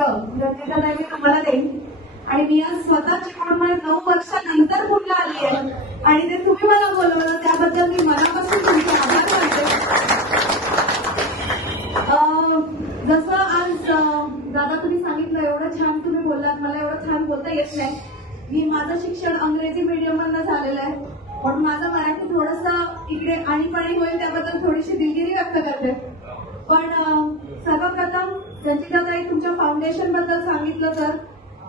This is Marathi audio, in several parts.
रंजिताताई मी तुम्हाला देईन. आणि मी आज स्वतः चिपळूणमध्ये नऊ वर्षानंतर पुन्हा आली आहे आणि ते तुम्ही मला बोलवलं त्याबद्दल मी मनापासून तुमचे आभार मानते. जसं आज दादा तुम्ही सांगितलं एवढं छान तुम्ही बोललात मला एवढं छान बोलता येत नाही. मी माझं शिक्षण अंग्रेजी मीडियममधनं झालेलं आहे. पण माझं मराठी थोडस इकडे आणीपाणी होईल त्याबद्दल थोडीशी दिलगिरी व्यक्त करते. पण अं, ताई तुमच्या फाउंडेशनबद्दल सांगितलं तर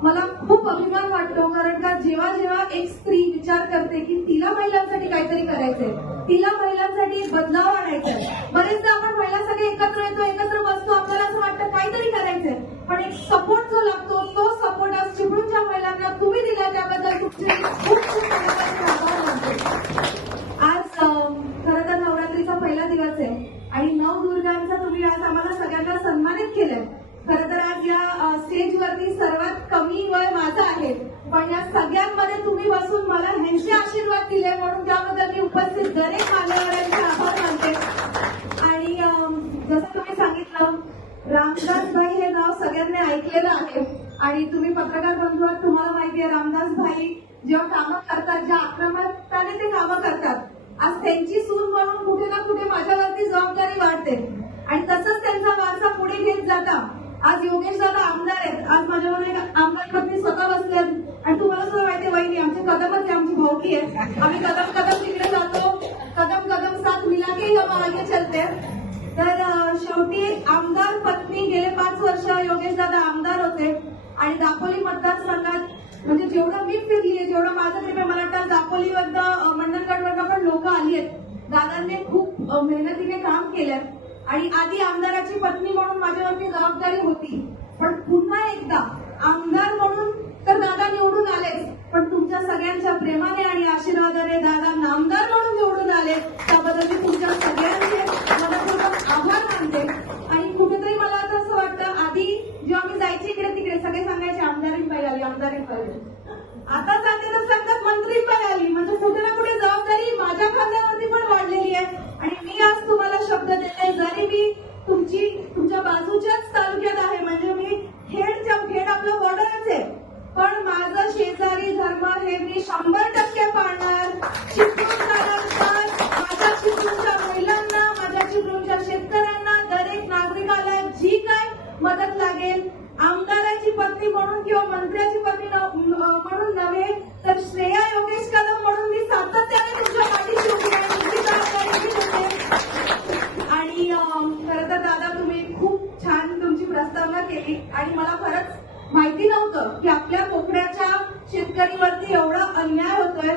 मला खूप अभिमान वाटतो कारण का जेव्हा जेव्हा एक स्त्री विचार करते की तिला महिलांसाठी काहीतरी करायचंय तिला महिलांसाठी बदलाव आणायचाय बरेचदा आपण महिला सगळे एकत्र येतो एकत्र बसतो आपल्याला असं वाटतं काहीतरी करायचंय पण एक सपोर्ट जो लागतो तो सपोर्ट आज चिपळूणच्या महिलांना तुम्ही दिला त्याबद्दल तुमचे खूप खूप आज खरं तर नवरात्रीचा पहिला दिवस आहे आणि नवदुर्गांचा तुम्ही आज आम्हाला खरं तर आज या स्टेजवरती सर्वात कमी वय माझं आहे. पण या सगळ्यांमध्ये तुम्ही बसून मला ह्यांचे आशीर्वाद दिले म्हणून त्याबद्दल मी उपस्थित दरेक मान्यवरांचे आभार मानते. आणि जसं तुम्ही सांगितलं रामदास भाई हे नाव सगळ्यांनी ऐकलेलं आहे. आणि तुम्ही पत्रकार बंधू आहात तुम्हाला माहिती आहे रामदास भाई जेव्हा कामं करतात ज्या आक्रमकताने ते कामं करतात आज त्यांची सून म्हणून कुठे ना कुठे माझ्यावरती जबाबदारी वाढते. आणि तसंच त्यांचा वारसा पुढे घेत जाता. आज योगेश दादा आमदार आहेत. आज माझ्यावर एक आमदार पत्नी स्वतः बसल्यात आणि तुम्हाला सुद्धा माहिती आहे वहिनी आमचे कदमच आहे आमची भावकी आहे. आम्ही कदम कदम तिकडे जातो. कदम कदम साथ मिला के हम आगे चलते. तर शेवटी आमदार पत्नी गेले पाच वर्ष योगेश दादा आमदार होते. आणि दापोली मतदारसंघात म्हणजे जेवढं मी फिरली जेवढं माझं प्रेम मला वाटतं दापोली वरनं पण लोक आली आहेत. दादांनी खूप मेहनतीने काम केलं आणि आधी आमदाराची पत्नी म्हणून माझ्यावरती जबाबदारी होती. पण पुन्हा एकदा आमदार म्हणून तर दादा निवडून आलेच पण तुमच्या सगळ्यांच्या प्रेमाने आणि आशीर्वादाने दादा नामदार म्हणून निवडून आले त्याबद्दल मी तुमच्या सगळ्यांचे मनपूर्वक आभार मानते आणि कुठेतरी मला आता असं वाटतं आधी जेव्हा मी जायचे इकडे तिकडे सगळे सांगायचे आमदारी पाहिजे आली आमदारी पाहिजे आता जाते तर सांगतात मंत्री पण आली म्हणजे कुठे ना कुठे जबाबदारी माझ्या खात्यावरती पण वाढलेली आहे आणि मी आज तुम्हाला शब्द देते जरी मी तुमची तुमच्या बाजूच्याच तालुक्यात आहे म्हणजे मी खेडच्या खेड आपलं बॉर्डरच आहे पण माझं शेजारी धर्म हे मी शंभर टक्के पाळणार चिपळूण झाल्यानंतर माझ्या चिपळूणच्या महिलांना माझ्या चिपळूणच्या शेतकऱ्यांना दरेक नागरिकाला जी काय मदत लागेल आमदाराची पत्नी म्हणून किंवा मंत्र्याची पत्नी म्हणून नव्हे तर श्रेया योगेश कदम म्हणून मी सातत्याने तुमच्या पाठीशी उभी आहे तुमची जबाबदारी आणि खरं तर दादा तुम्ही खूप छान तुमची प्रस्तावना केली. आणि मला खरंच माहिती नव्हतं की आपल्या कोकणाच्या शेतकरीवरती एवढा अन्याय होतोय.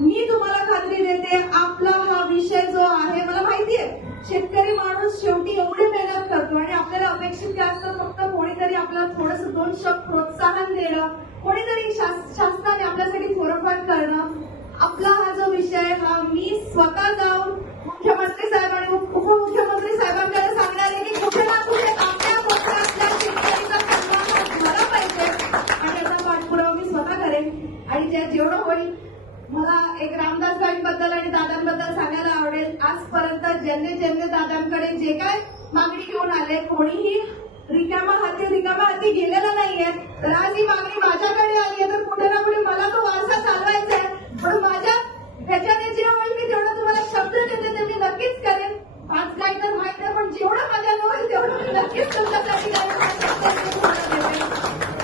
मी तुम्हाला खात्री देते आपला हा विषय जो आहे मला माहिती आहे शेतकरी माणूस शेवटी एवढी मेहनत करतो आणि आपल्याला अपेक्षित काय असतं फक्त कोणीतरी आपल्याला थोडस दोन शब्द प्रोत्साहन देणं कोणीतरी शास- शासनाने आपल्यासाठी थोडंफार करणं आपला हा जो विषय हा मी स्वतः जाऊन मुख्यमंत्री साहेब आणि उपमुख्यमंत्री साहेबांकडे सांगणार आहे की कुठे ना कुठे आपल्या झाला पाहिजे. आणि याचा पाठपुरावा मी स्वतः करेन. आणि ज्या जेवढं होईल मला एक रामदासबद्दल आणि दादांबद्दल सांगायला आवडेल. आजपर्यंत ज्यांनी ज्यांनी दादांकडे जे काय मागणी घेऊन आले कोणीही रिकामा हाती रिकामा हाती गेलेला नाहीये. तर आज ही मागणी माझ्याकडे आली आहे. तर कुठे ना कुठे मला तो वारसा चालवायचा आहे. पण माझ्या ह्याच्याने जे होईल मी तेवढं तुम्हाला शब्द देते ते मी नक्कीच करेन. आज काय तर माहीत नाही पण जेवढं माझ्या होईल तेवढं मी नक्कीच तुमच्यासाठी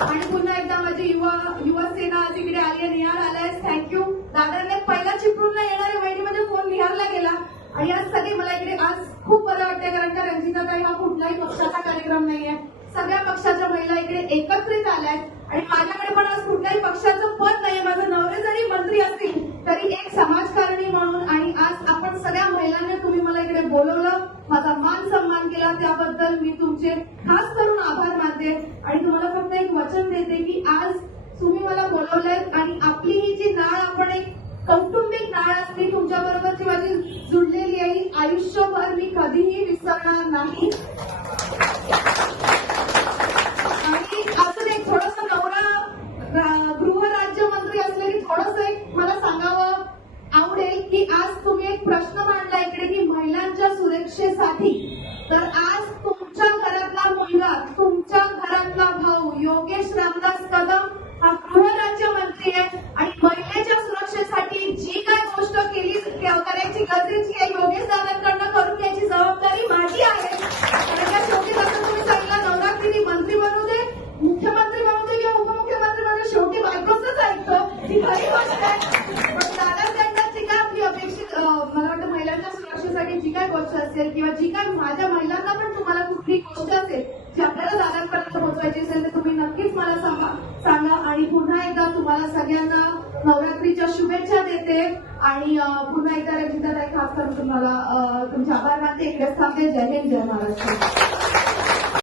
आणि पुन्हा एकदा माझी युवा युवा सेना आज इकडे आली आहे निहार आलाय थँक्यू दादाने पहिला चिपळूणला येणारे वहिनी म्हणजे फोन निहारला गेला आणि आज सगळे मला इकडे आज खूप बरं वाटतंय कारण का रंजिताताई हा कुठलाही पक्षाचा कार्यक्रम नाहीये. सगळ्या पक्षाच्या महिला इकडे एकत्रित आल्यात. आणि माझ्याकडे पण आज कुठल्याही पक्षाचं पद नाहीये. माझं नवरे जरी मंत्री असतील तरी एक समाजकारणी म्हणून आणि आज आपण सगळ्या महिलांनी तुम्ही मला इकडे बोलवलं माझा मान सन्मान केला त्याबद्दल मी तुमचे खास करून आभार मानते. आणि तुम्हाला फक्त एक वचन देते की आज तुम्ही मला बोलवलंय आणि आपली ही जी नाळ आपण एक कौटुंबिक नाळ असते तुमच्या बरोबरची माझी जुळलेली आहे ही आयुष्यभर मी कधीही विसरणार नाही आणि अजून एक थोडस नवरा रा- गृहराज्यमंत्री असले की थोडस एक मला सांगावं आवडेल की आज तुम्ही एक प्रश्न मांडला इकडे की महिलांच्या सुरक्षेसाठी तर आज तुमच्या घरातला मुलगा तुमच्या घरातला भाऊ गोष्ट असेल किंवा जी काय माझ्या महिलांना पण तुम्हाला कुठली गोष्ट असेल जी आपल्याला दादांपर्यंत पोहोचवायची असेल तर तुम्ही नक्कीच मला सांगा. सांगा आणि पुन्हा एकदा तुम्हाला सगळ्यांना नवरात्रीच्या शुभेच्छा देते आणि पुन्हा एकदा रजिता खास करून तुम्हाला अं, तुमचे आभार मानते. इकडेच थांबते जय हिंद जय महाराष्ट्र.